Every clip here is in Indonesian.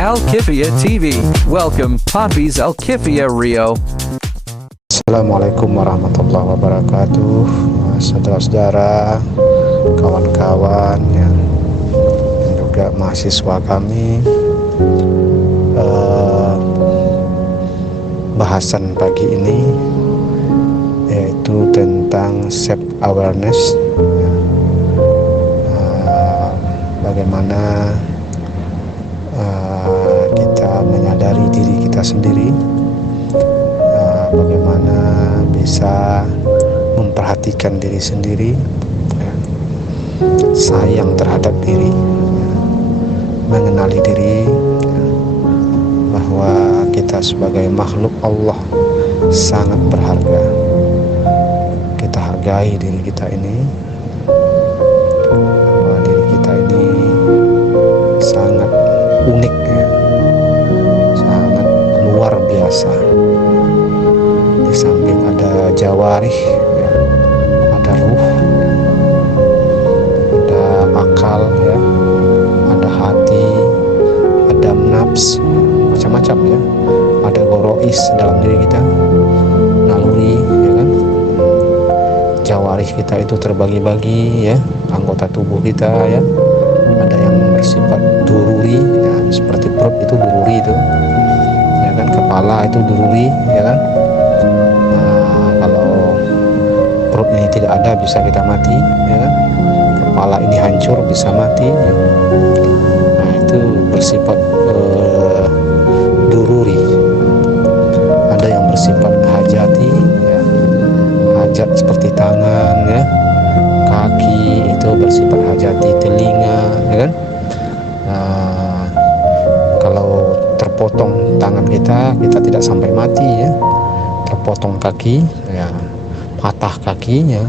Al-Kifia TV. Welcome, Poppies Al-Kifia Rio. Assalamualaikum warahmatullahi wabarakatuh. Saudara-saudara, kawan-kawan yang juga mahasiswa kami, bahasan pagi ini yaitu tentang self awareness, bagaimana kita menyadari diri kita sendiri, bagaimana bisa memperhatikan diri sendiri, sayang terhadap diri, mengenali diri, bahwa kita sebagai makhluk Allah sangat berharga. Kita hargai diri kita ini, bahwa diri kita ini sangat unik, sangat luar biasa. Di samping ada jawarih, ada ruh, ada akal, ada hati, ada nafs, macam-macam ada gorois dalam diri kita, naluri, jawarih kita itu terbagi-bagi, anggota tubuh kita, ada yang bersifat dururi, seperti perut itu dururi itu, kepala itu dururi, kalau perut ini tidak ada bisa kita mati, kepala ini hancur bisa mati, itu bersifat dururi. Ada yang bersifat hajati, hajat seperti tangan, kaki itu bersifat hajati, telinga, kalau terpotong tangan kita tidak sampai mati, terpotong kaki, patah kakinya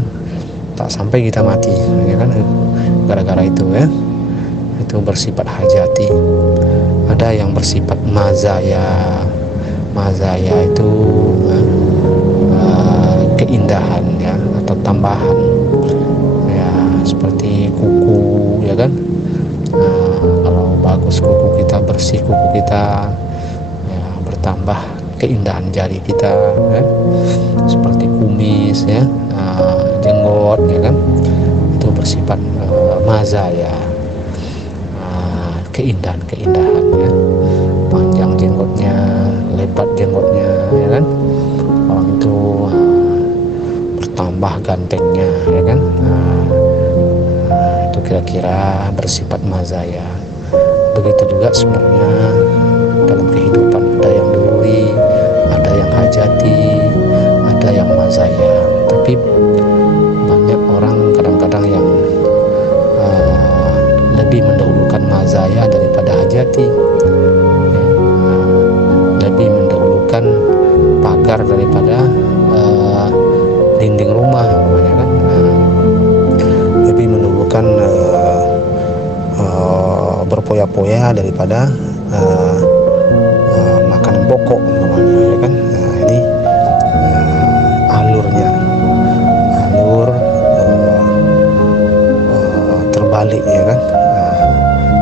tak sampai kita mati, gara-gara itu, itu bersifat hajati. Ada yang bersifat mazaya. Mazaya itu keindahan, atau tambahan, seperti kuku, kalau bagus kuku kita, bersih kuku kita, bertambah keindahan jari kita, seperti kumis, jenggot, itu bersifat mazaya, keindahan, panjang jenggotnya, lebat jenggotnya, orang itu bertambah gantengnya, itu kira-kira bersifat mazaya. Begitu juga sebenarnya dalam kehidupan, ada yang dururi, ada yang hajati, ada yang mazaya. Tapi banyak orang kadang-kadang yang lebih mendahulukan mazaya daripada hajati, lebih mendahulukan pagar daripada dinding rumah, lebih mendahulukan berpoya-poya daripada makanan pokok, ini alur terbalik,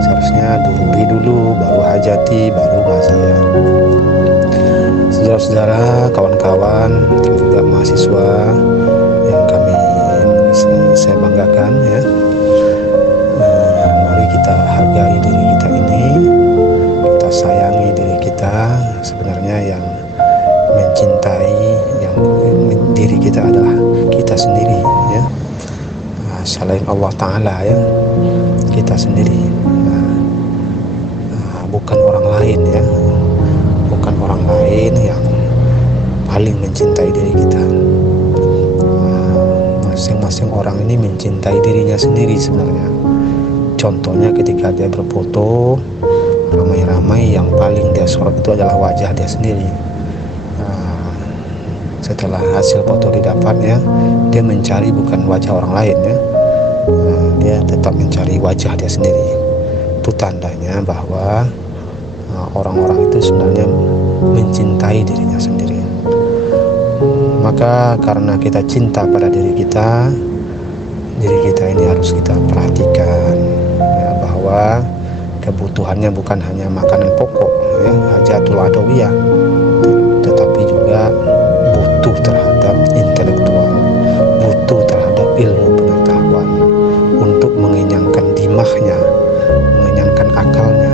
seharusnya dururi dulu, baru hajati, baru mazaya. Saudara-saudara, kawan-kawan, juga mahasiswa yang saya banggakan, mari kita hargai diri kita ini, kita sayangi diri kita. Sebenarnya yang mencintai diri kita adalah kita sendiri, selain Allah Ta'ala, kita sendiri, bukan orang lain, bukan orang lain yang paling mencintai diri kita. Masing-masing orang ini mencintai dirinya sendiri sebenarnya. Contohnya ketika dia berfoto ramai-ramai, yang paling dia sorot itu adalah wajah dia sendiri. Setelah hasil foto didapat, dia mencari bukan wajah orang lain, dia tetap mencari wajah dia sendiri. Itu tandanya bahwa orang-orang itu sebenarnya mencintai dirinya sendiri. Maka karena kita cinta pada diri kita ini harus kita perhatikan, bahwa kebutuhannya bukan hanya makanan pokok ya, hajatul adawiyah, tetapi juga butuh terhadap intelektual, butuh terhadap ilmu pengetahuan untuk mengenyangkan dimahnya, mengenyangkan akalnya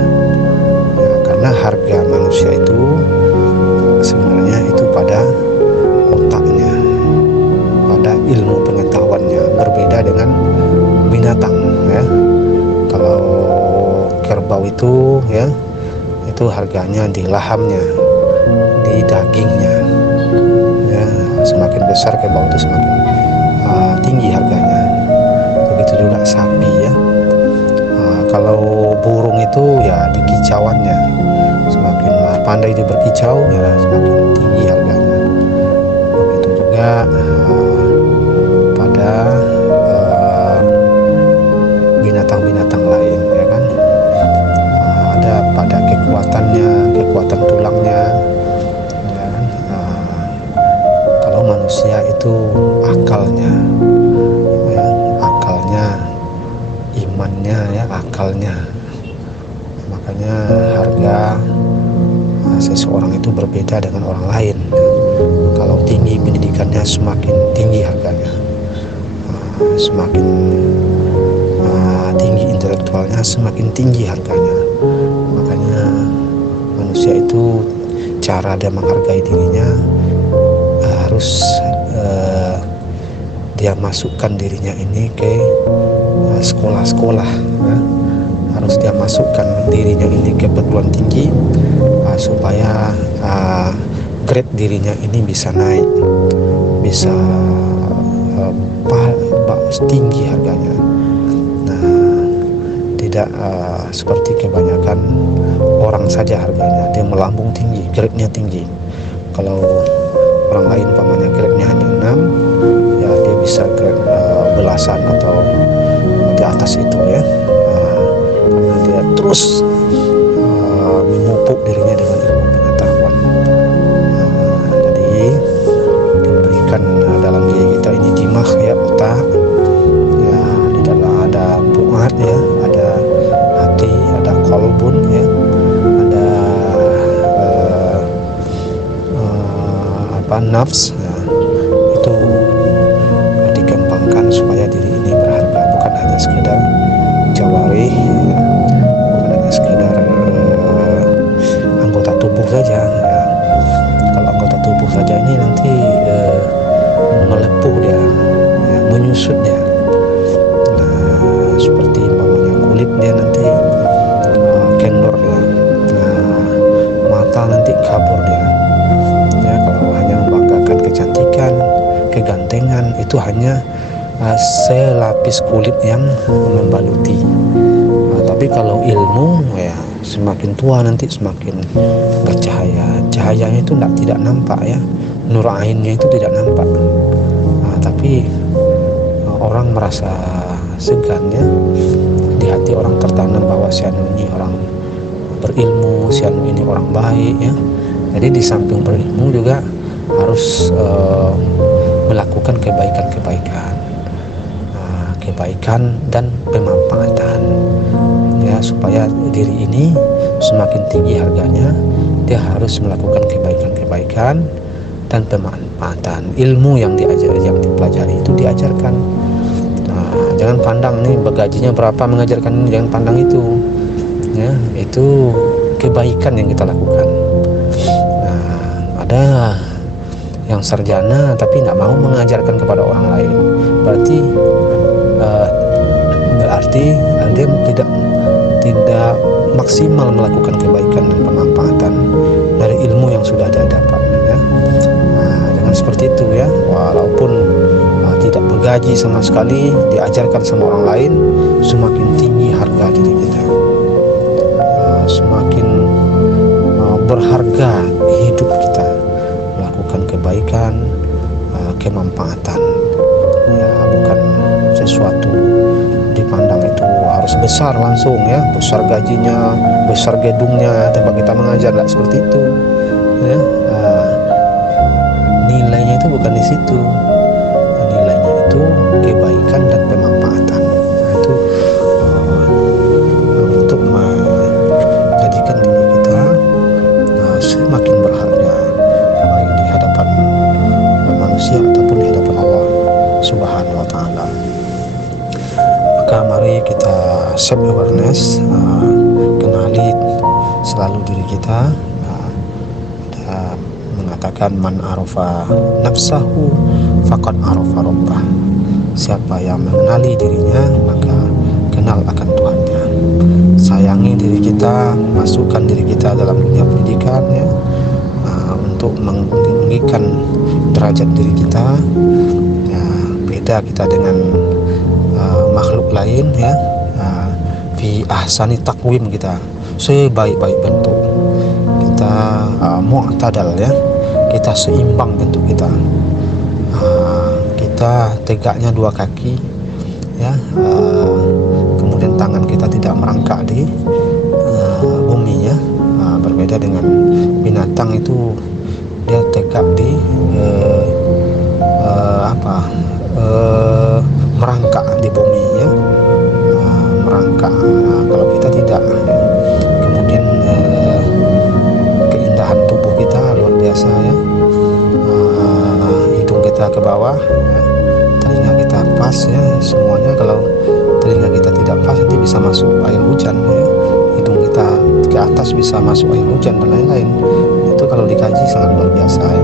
ya, karena harga manusia itu sebenarnya itu pada otaknya, pada ilmu pengetahuannya, berbeda dengan binatang ya. Kalau kerbau itu ya, itu harganya di lahamnya, di dagingnya ya. Semakin besar kerbau itu semakin tinggi harganya. Begitu juga sapi ya. Kalau burung itu ya di kicauannya, semakin pandai dia berkicau ya semakin tinggi harganya. Begitu juga pada binatang-binatang lain ya kan. Ada pada kekuatannya, kekuatan tulangnya ya kan. Kalau manusia itu akalnya ya, akalnya, imannya ya, akalnya. Makanya harga seseorang itu berbeda dengan orang lain. Kalau tinggi pendidikannya semakin tinggi harganya, semakin tinggi intelektualnya semakin tinggi harganya. Makanya manusia itu cara dia menghargai dirinya harus dia masukkan dirinya ini ke sekolah-sekolah ya. Harus dia masukkan dirinya ini ke perguruan tinggi supaya grade dirinya ini bisa naik, bisa tinggi harganya. Nah, tidak seperti kebanyakan orang saja harganya dia melambung tinggi, grade-nya tinggi. Kalau orang lain pamannya grade-nya hanya 6 ya, dia bisa grade belasan atau di atas itu ya, karena dia terus memupuk dirinya dengan ilmu pengetahuan. Jadi diberikan dalam diri kita ini dimah ya, otak ya, di dalam ada fuad ya, ada hati, ada qalbun ya, ada nafs ya. Itu dikembangkan supaya diri ini berharga, bukan hanya sekedar jawarih ya, bukan hanya sekedar anggota tubuh saja ya. Kalau anggota tubuh saja ini nanti melepuh dia ya, menyusut dia. Nah, seperti umpamanya kulit dia nanti kendor ya. Nah, mata nanti kabur dia ya. Kalau hanya membanggakan kecantikan, kegantengan, itu hanya selapis kulit yang membaluti. Tapi kalau ilmu ya, semakin tua nanti semakin bercahaya. Cahayanya itu tidak nampak ya, nur ainnya itu tidak nampak. Tapi orang merasa segan ya, di hati orang tertanam bahwa si anu ini orang berilmu, si anu ini orang baik ya. Jadi di samping berilmu juga harus melakukan kebaikan-kebaikan, kebaikan dan pemanfaatan ya, supaya diri ini semakin tinggi harganya. Dia harus melakukan kebaikan-kebaikan dan pemanfaatan. Ilmu yang dipelajari itu diajarkan. Jangan pandang nih gajinya berapa mengajarkan ini, jangan pandang itu ya, itu kebaikan yang kita lakukan. Ada yang sarjana tapi tidak mau mengajarkan kepada orang lain, berarti dia tidak maksimal melakukan kebaikan dan pemanfaatan dari ilmu yang sudah dia dapat ya. Jangan seperti itu ya, walaupun tidak bergaji sama sekali, diajarkan sama orang lain, semakin tinggi harga diri kita, semakin berharga hidup kita, melakukan kebaikan, kemanfaatan ya, bukan sesuatu dipandang itu harus besar langsung ya, besar gajinya, besar gedungnya tempat kita mengajar, tidak seperti itu ya. Nilainya itu bukan di situ, nilainya itu kebaikan dan pemanfaatan. Itu untuk self awareness, kenali selalu diri kita. Ada mengatakan man arafa nafsahu faqad arafa rabbah. Siapa yang mengenali dirinya maka kenal akan Tuhannya. Sayangi diri kita, masukkan diri kita dalam dunia pendidikan ya, untuk meninggikan derajat diri kita ya. Beda kita dengan makhluk lain ya, fi ahsani takwim, kita sebaik-baik bentuk kita, mu'tadal ya, kita seimbang bentuk kita, kita tegaknya dua kaki ya, kemudian tangan kita tidak merangkak di bumi ya. Berbeda dengan binatang, itu dia tegak di merangkak di bumi ya, merangkak. Kalau kita tidak ya. Kemudian keindahan tubuh kita luar biasa ya, hidung kita ke bawah ya, telinga kita pas ya, semuanya. Kalau telinga kita tidak pas nanti bisa masuk air hujan ya, hidung kita ke atas bisa masuk air hujan dan lain-lain. Itu kalau dikaji sangat luar biasa ya.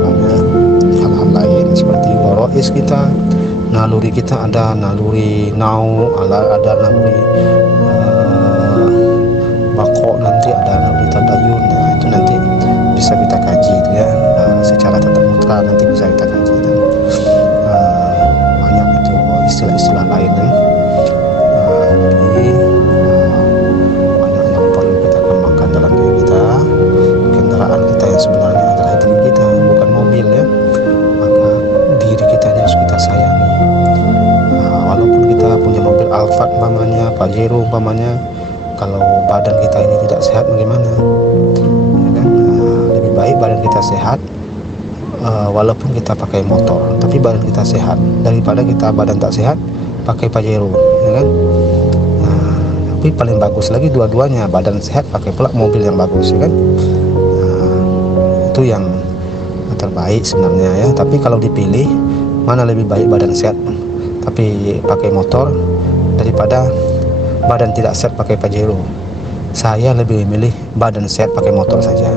Banyak hal-hal lain seperti warois kita, naluri kita, ada naluri ada naluri bako, nanti ada naluri tadayun ya, itu nanti bisa kita kaji itu ya, secara tatap muka nanti bisa kita kaji. Dan banyak itu istilah-istilah lain ya. Jadi banyak yang perlu kita kembangkan dalam diri kita. Kendaraan kita yang sebenarnya adalah diri kita, bukan mobil ya. Maka diri kita harus kita sayangi. Walaupun kita punya mobil Alphard umpamanya, Pajero umpamanya, kalau badan kita ini tidak sehat bagaimana ya kan? Lebih baik badan kita sehat walaupun kita pakai motor, tapi badan kita sehat, daripada kita badan tak sehat pakai Pajero ya kan? Tapi paling bagus lagi dua-duanya, badan sehat pakai pula mobil yang bagus ya kan? Itu yang terbaik sebenarnya ya. Tapi kalau dipilih, mana lebih baik badan sehat tapi pakai motor daripada badan tidak sehat pakai Pajero? Saya lebih memilih badan sehat pakai motor saja.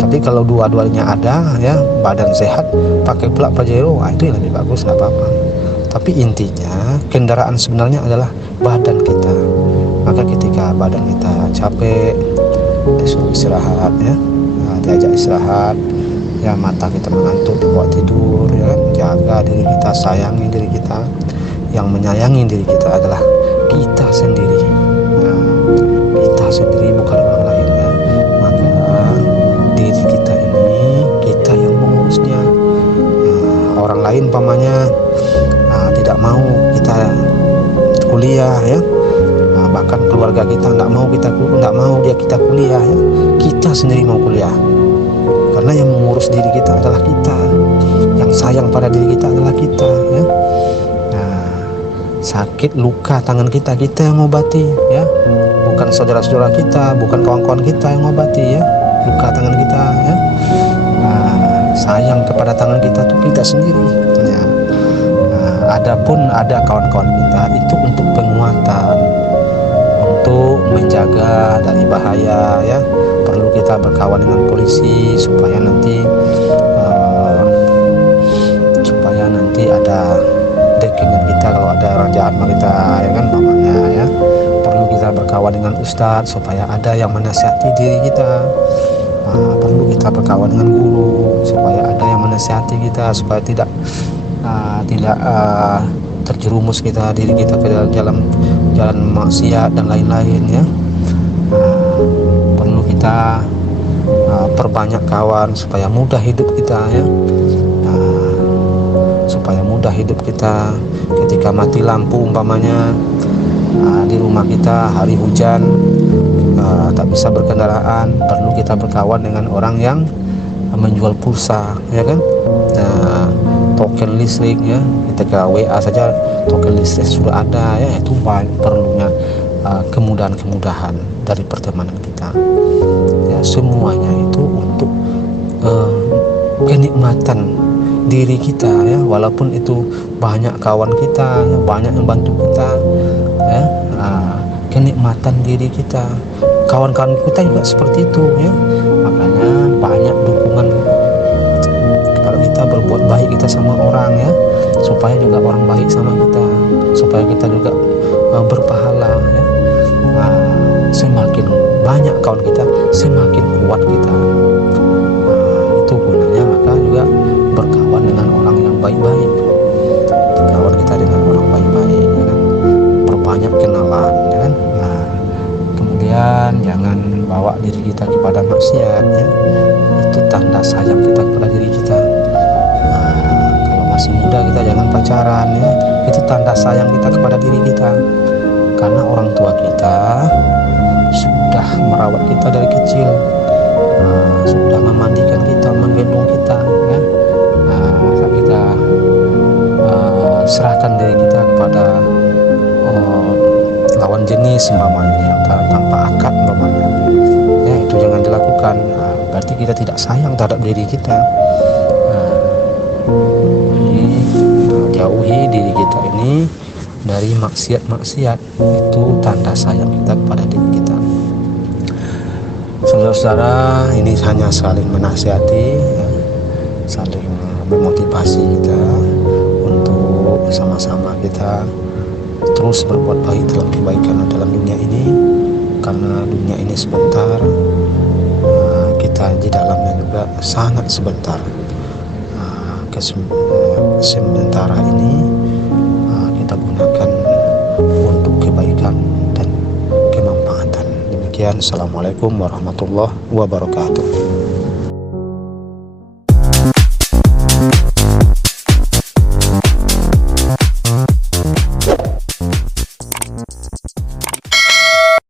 Tapi kalau dua-duanya ada ya, badan sehat pakai pula Pajero, itu yang lebih bagus, nggak apa-apa. Tapi intinya kendaraan sebenarnya adalah badan kita. Maka ketika badan kita capek, disuruh istirahat ya, diajak istirahat ya, mata kita mengantuk dibawa tidur ya kan? Jaga diri kita, sayangi diri kita. Yang menyayangi diri kita adalah kita sendiri ya. Kita sendiri, bukan orang lain ya. Maka diri kita ini kita yang mengurusnya. Orang lain umpamanya tidak mau kita kuliah ya, bahkan keluarga kita nggak mau kita kuliah ya, kita sendiri mau kuliah. Karena yang mengurus diri kita adalah kita, yang sayang pada diri kita adalah kita ya. Sakit luka tangan kita yang ngobati ya, bukan saudara-saudara kita, bukan kawan-kawan kita yang ngobati ya luka tangan kita ya. Sayang kepada tangan kita tuh kita sendiri ya. Adapun ada kawan-kawan kita itu untuk penguatan, untuk menjaga dari bahaya ya. Perlu kita berkawan dengan polisi supaya nanti ada dekingan kita kalau ada orang jahat sama kita ya kan, mamanya ya. Perlu kita berkawan dengan ustadz supaya ada yang menasihati diri kita. Perlu kita berkawan dengan guru supaya ada yang menasihati kita, supaya tidak terjerumus diri kita ke dalam jalan maksiat dan lain-lain ya. Perlu kita perbanyak kawan supaya mudah hidup kita ya, supaya mudah hidup kita ketika mati lampu umpamanya di rumah kita, hari hujan, tak bisa berkendaraan. Perlu kita berkawan dengan orang yang menjual pulsa ya kan, token listrik ya. Ketika WA saja token listrik sudah ada ya. Itu perlunya kemudahan-kemudahan dari pertemanan kita ya. Semuanya itu untuk kenikmatan diri kita ya, walaupun itu banyak kawan kita, banyak yang bantu kita ya, kenikmatan diri kita. Kawan-kawan kita juga seperti itu ya. Makanya banyak dukungan kalau kita berbuat baik kita sama orang ya, supaya juga orang baik sama kita, supaya kita juga berpahala ya. Semakin banyak kawan kita, semakin kuat kita. Itu gunanya maka juga berkawan dengan orang yang baik-baik. Kawan kita dengan orang baik-baik ya kan? Perbanyak kenalan ya kan? Kemudian jangan bawa diri kita kepada maksiat ya. Itu tanda sayang kita kepada diri kita. Kalau masih muda kita jangan pacaran ya. Itu tanda sayang kita kepada diri kita. Karena orang tua kita sudah merawat kita dari kecil, sudah memandikan kita, menggendong kita ya. Saat kita serahkan diri kita kepada lawan jenis umpamanya yang tanpa akad umpamanya ya, itu jangan dilakukan. Berarti kita tidak sayang terhadap diri kita. Jadi jauhi diri kita ini dari maksiat-maksiat. Itu tanda sayang kita kepada diri kita. Saudara-saudara, ini hanya saling menasihati ya, saling memotivasi kita untuk sama-sama kita terus berbuat baik dalam kebaikan dalam dunia ini. Karena dunia ini sebentar, kita di dalamnya juga sangat sebentar. Sementara ini kita gunakan untuk kebaikan dan kemanfaatan. Demikian, assalamualaikum warahmatullahi wabarakatuh.